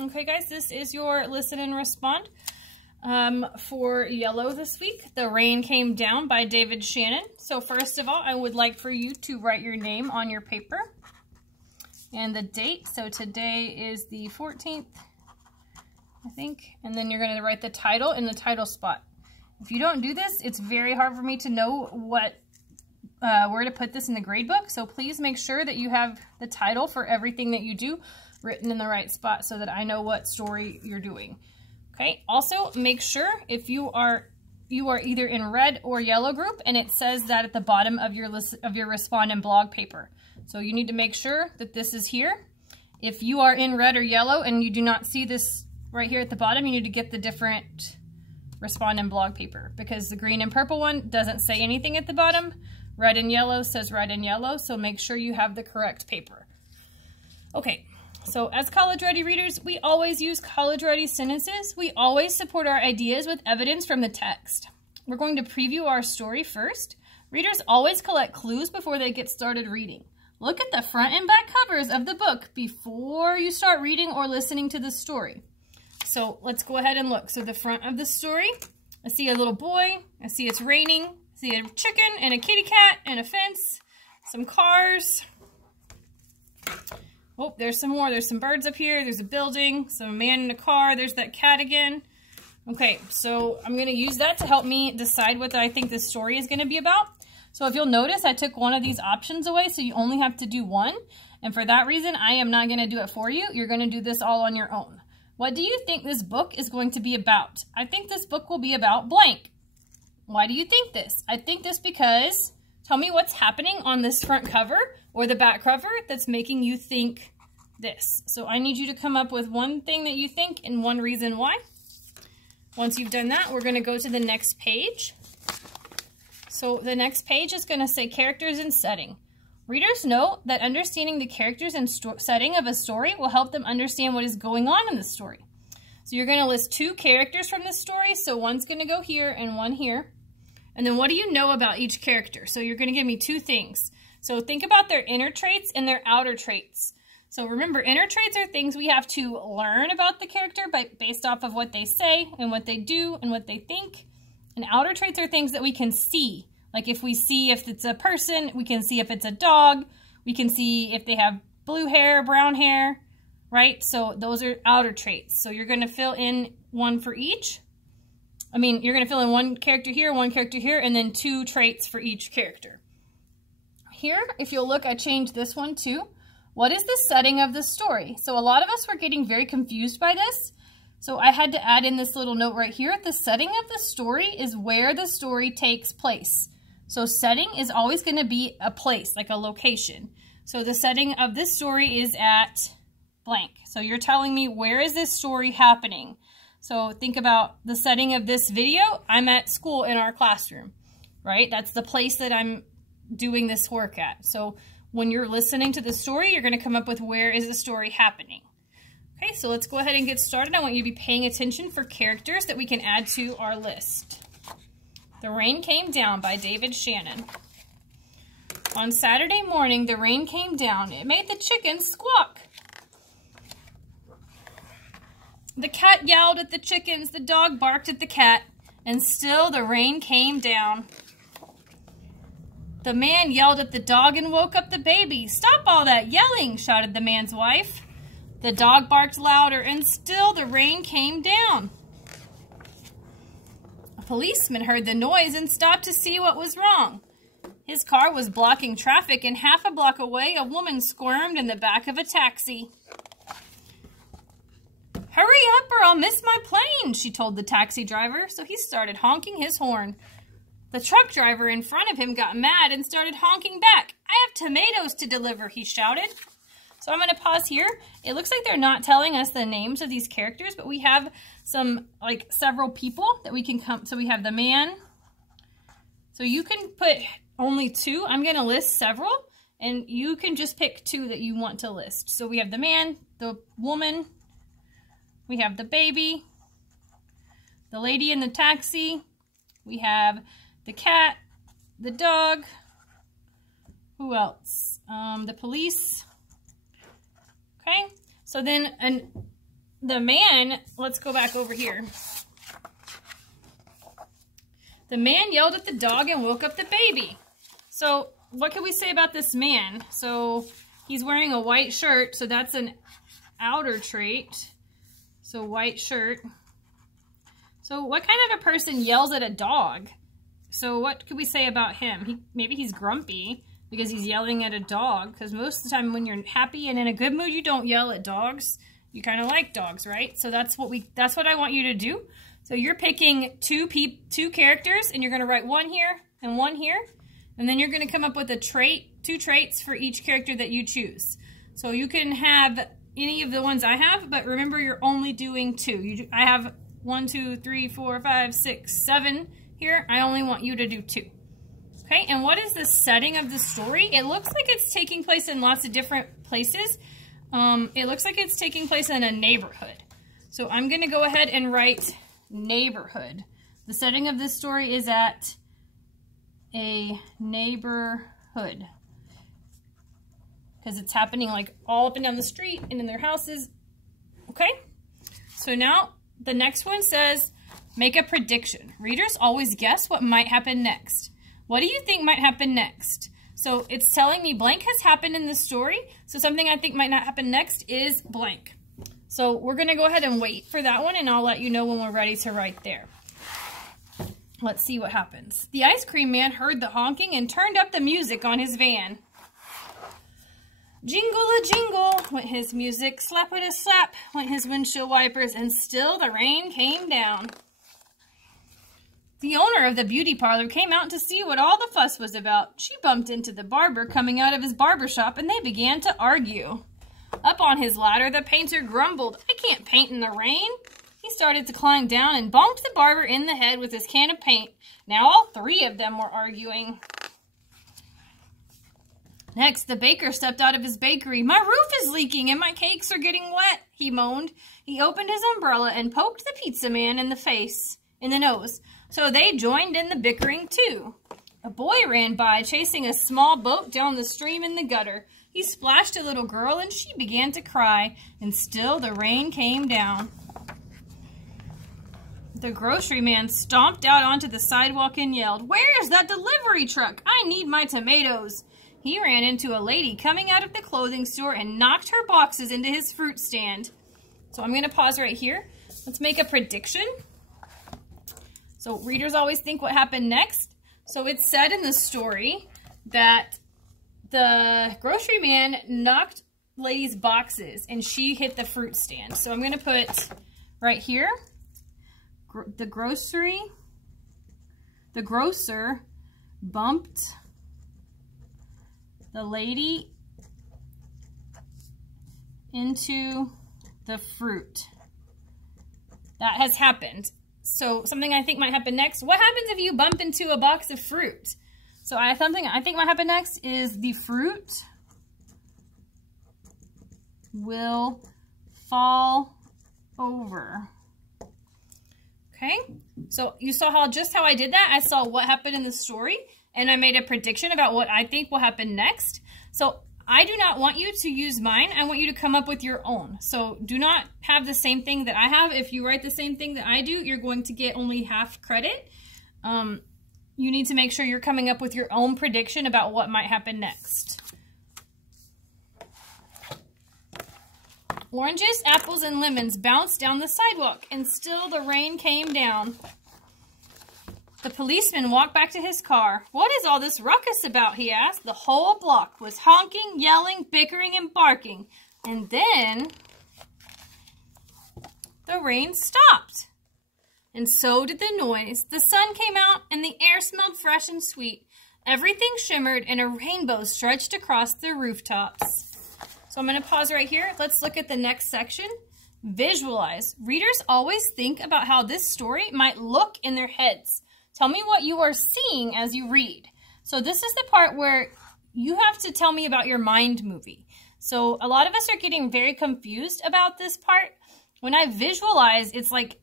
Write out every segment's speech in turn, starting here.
Okay, guys, this is your listen and respond for yellow this week. The Rain Came Down by David Shannon. So first of all, I would like for you to write your name on your paper and the date. So today is the 14th, I think, and then you're going to write the title in the title spot. If you don't do this, it's very hard for me to know what where to put this in the grade book. So please make sure that you have the title for everything that you do written in the right spot so that I know what story you're doing. Okay, also make sure if you are either in red or yellow group, and it says that at the bottom of your list of your respond and blog paper. So you need to make sure that this is here. If you are in red or yellow and you do not see this right here at the bottom, you need to get the different respond and blog paper, because the green and purple one doesn't say anything at the bottom. Red and yellow says red and yellow, so make sure you have the correct paper. Okay. So as college-ready readers, we always use college-ready sentences. We always support our ideas with evidence from the text. We're going to preview our story first. Readers always collect clues before they get started reading. Look at the front and back covers of the book before you start reading or listening to the story. So let's go ahead and look. So the front of the story, I see a little boy. I see it's raining. I see a chicken and a kitty cat and a fence, some cars. Oh, there's some more. There's some birds up here. There's a building, some man in a car. There's that cat again. Okay, so I'm going to use that to help me decide what I think this story is going to be about. So if you'll notice, I took one of these options away, so you only have to do one. And for that reason, I am not going to do it for you. You're going to do this all on your own. What do you think this book is going to be about? I think this book will be about blank. Why do you think this? I think this because... Tell me what's happening on this front cover or the back cover that's making you think this. So I need you to come up with one thing that you think and one reason why. Once you've done that, we're going to go to the next page. So the next page is going to say characters and setting. Readers know that understanding the characters and setting of a story will help them understand what is going on in the story. So you're going to list two characters from the story. So one's going to go here and one here. And then what do you know about each character? So you're going to give me two things. So think about their inner traits and their outer traits. So remember, inner traits are things we have to learn about the character based off of what they say and what they do and what they think. And outer traits are things that we can see. Like if we see if it's a person, we can see if it's a dog. We can see if they have blue hair, brown hair, right? So those are outer traits. So you're going to fill in one for each. You're going to fill in one character here, and then two traits for each character. Here, if you'll look, I changed this one too. What is the setting of the story? So a lot of us were getting very confused by this. So I had to add in this little note right here. The setting of the story is where the story takes place. So setting is always going to be a place, like a location. So the setting of this story is at blank. So you're telling me, where is this story happening? So think about the setting of this video. I'm at school in our classroom, right? That's the place that I'm doing this work at. So when you're listening to the story, you're going to come up with where is the story happening. Okay, so let's go ahead and get started. I want you to be paying attention for characters that we can add to our list. The Rain Came Down by David Shannon. On Saturday morning, the rain came down. It made the chickens squawk. The cat yowled at the chickens, the dog barked at the cat, and still the rain came down. The man yelled at the dog and woke up the baby. "Stop all that yelling," shouted the man's wife. The dog barked louder, and still the rain came down. A policeman heard the noise and stopped to see what was wrong. His car was blocking traffic, and half a block away, a woman squirmed in the back of a taxi. "Hurry up or I'll miss my plane," she told the taxi driver, so he started honking his horn. The truck driver in front of him got mad and started honking back. "I have tomatoes to deliver," he shouted. So I'm going to pause here. It looks like they're not telling us the names of these characters, but we have several people that we can come. So we have the man. So you can put only two. I'm going to list several, and you can just pick two that you want to list. So we have the man, the woman, we have the baby, the lady in the taxi, we have the cat, the dog, who else? The police. Okay, so then the man, let's go back over here. The man yelled at the dog and woke up the baby. So what can we say about this man? So he's wearing a white shirt, so that's an outer trait. So white shirt. So what kind of a person yells at a dog? So what could we say about him? Maybe he's grumpy because he's yelling at a dog. Because most of the time when you're happy and in a good mood, you don't yell at dogs. You kind of like dogs, right? So that's what I want you to do. So you're picking two characters, and you're going to write one here and one here. And then you're going to come up with a trait, 2 traits for each character that you choose. So you can have any of the ones I have, but remember you're only doing 2. I have 1, 2, 3, 4, 5, 6, 7 here. I only want you to do 2. Okay, and what is the setting of the story? It looks like it's taking place in lots of different places. It looks like it's taking place in a neighborhood. So I'm going to go ahead and write neighborhood. The setting of this story is at a neighborhood because it's happening like all up and down the street and in their houses. Okay, so now the next one says make a prediction. Readers always guess what might happen next. What do you think might happen next? So it's telling me blank has happened in the story, so something I think might not happen next is blank. So we're going to go ahead and wait for that one, and I'll let you know when we're ready to write there. Let's see what happens. The ice cream man heard the honking and turned up the music on his van. Jingle-a-jingle went his music, slap-a-slap went his windshield wipers, and still the rain came down. The owner of the beauty parlor came out to see what all the fuss was about. She bumped into the barber coming out of his barber shop, and they began to argue. Up on his ladder, the painter grumbled, "I can't paint in the rain." He started to climb down and bonked the barber in the head with his can of paint. Now all 3 of them were arguing. Next, the baker stepped out of his bakery. "My roof is leaking and my cakes are getting wet," he moaned. He opened his umbrella and poked the pizza man in the nose. So they joined in the bickering too. A boy ran by, chasing a small boat down the stream in the gutter. He splashed a little girl and she began to cry, and still the rain came down. The grocery man stomped out onto the sidewalk and yelled, "Where is that delivery truck? I need my tomatoes." He ran into a lady coming out of the clothing store and knocked her boxes into his fruit stand. So I'm going to pause right here. Let's make a prediction. So readers always think what happened next. So it's said in the story that the grocery man knocked lady's boxes and she hit the fruit stand. So I'm going to put right here, the grocer bumped the lady into the fruit. That has happened. So something I think might happen next. What happens if you bump into a box of fruit? So something I think might happen next is the fruit will fall over. Okay, so you saw just how I did that. I saw what happened in the story, and I made a prediction about what I think will happen next. So I do not want you to use mine. I want you to come up with your own. So do not have the same thing that I have. If you write the same thing that I do, you're going to get only half credit. You need to make sure you're coming up with your own prediction about what might happen next. Oranges, apples, and lemons bounced down the sidewalk, and still the rain came down. The policeman walked back to his car. "What is all this ruckus about?" he asked. The whole block was honking, yelling, bickering, and barking. And then the rain stopped. And so did the noise. The sun came out, and the air smelled fresh and sweet. Everything shimmered, and a rainbow stretched across the rooftops. So I'm going to pause right here. Let's look at the next section. Visualize. Readers always think about how this story might look in their heads. Tell me what you are seeing as you read. So this is the part where you have to tell me about your mind movie. So a lot of us are getting very confused about this part. When I visualize, it's like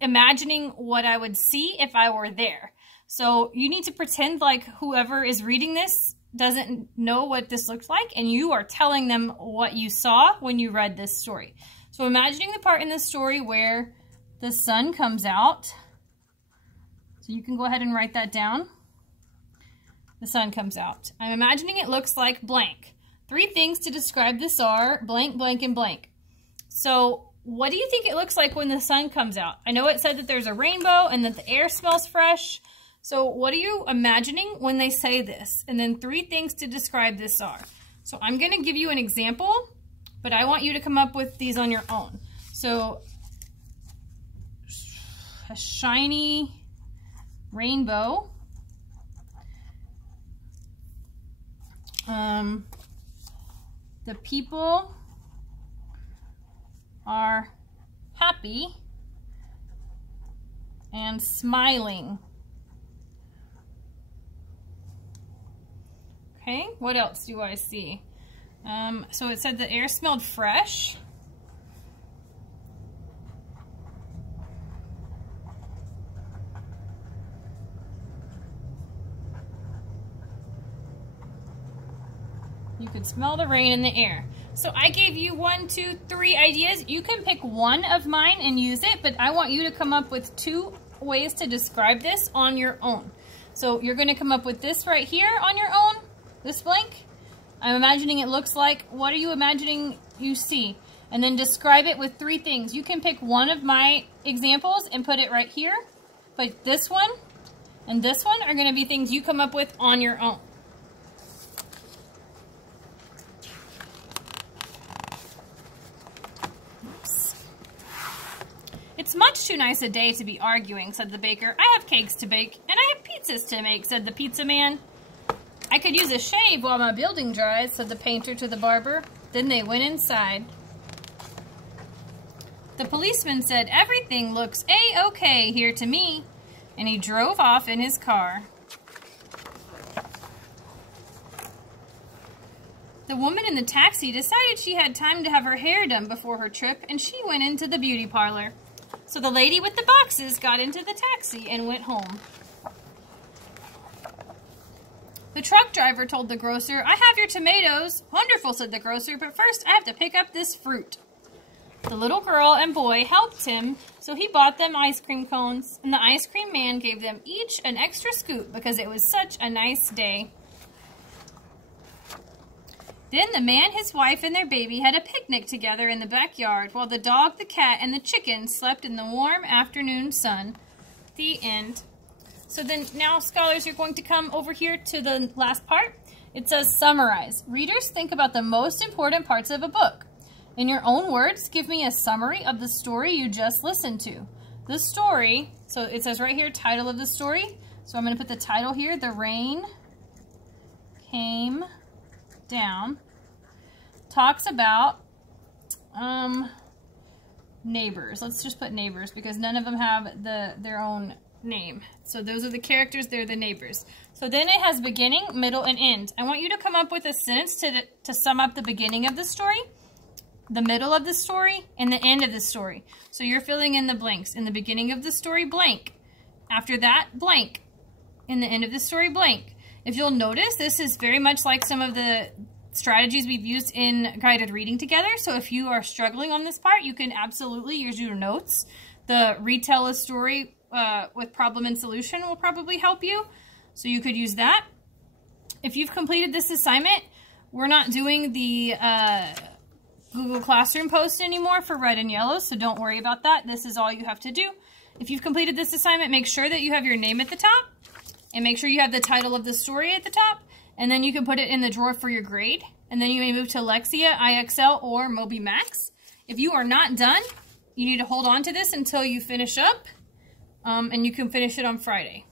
imagining what I would see if I were there. So you need to pretend like whoever is reading this doesn't know what this looks like, and you are telling them what you saw when you read this story. So imagining the part in the story where the sun comes out. So you can go ahead and write that down. The sun comes out. I'm imagining it looks like blank. 3 things to describe this are blank, blank, and blank. So what do you think it looks like when the sun comes out? I know it said that there's a rainbow and that the air smells fresh. So what are you imagining when they say this? And then 3 things to describe this are. So I'm going to give you an example, but I want you to come up with these on your own. So a shiny rainbow. The people are happy and smiling. Okay, what else do I see? So it said the air smelled fresh. You could smell the rain in the air. So I gave you 1, 2, 3 ideas. You can pick one of mine and use it, but I want you to come up with 2 ways to describe this on your own. So you're going to come up with this right here on your own, this blank. I'm imagining it looks like. What are you imagining you see? And then describe it with 3 things. You can pick one of my examples and put it right here. But this one and this one are going to be things you come up with on your own. It's much too nice a day to be arguing, said the baker. I have cakes to bake, and I have pizzas to make, said the pizza man. I could use a shave while my building dries, said the painter to the barber. Then they went inside. The policeman said, everything looks A-okay here to me, and he drove off in his car. The woman in the taxi decided she had time to have her hair done before her trip, and she went into the beauty parlor. So the lady with the boxes got into the taxi and went home. The truck driver told the grocer, I have your tomatoes. Wonderful, said the grocer, but first I have to pick up this fruit. The little girl and boy helped him, so he bought them ice cream cones, and the ice cream man gave them each an extra scoop because it was such a nice day. Then the man, his wife, and their baby had a picnic together in the backyard while the dog, the cat, and the chicken slept in the warm afternoon sun. The end. So then now, scholars, you're going to come over here to the last part. It says summarize. Readers, think about the most important parts of a book. In your own words, give me a summary of the story you just listened to. The story, so it says right here, title of the story. So I'm going to put the title here, The Rain Came Down. Talks about neighbors. Let's just put neighbors because none of them have their own name. So those are the characters, they're the neighbors. So then it has beginning, middle, and end. I want you to come up with a sentence to sum up the beginning of the story, the middle of the story, and the end of the story. So you're filling in the blanks. In the beginning of the story, blank. After that, blank. In the end of the story, blank. If you'll notice, this is very much like some of the strategies we've used in guided reading together. So if you are struggling on this part, you can absolutely use your notes. The retell a story with problem and solution will probably help you. So you could use that. If you've completed this assignment, we're not doing the Google Classroom post anymore for red and yellow, so don't worry about that. This is all you have to do. If you've completed this assignment, make sure that you have your name at the top and make sure you have the title of the story at the top. And then you can put it in the drawer for your grade. And then you may move to Lexia, IXL, or Moby Max. If you are not done, you need to hold on to this until you finish up. And you can finish it on Friday.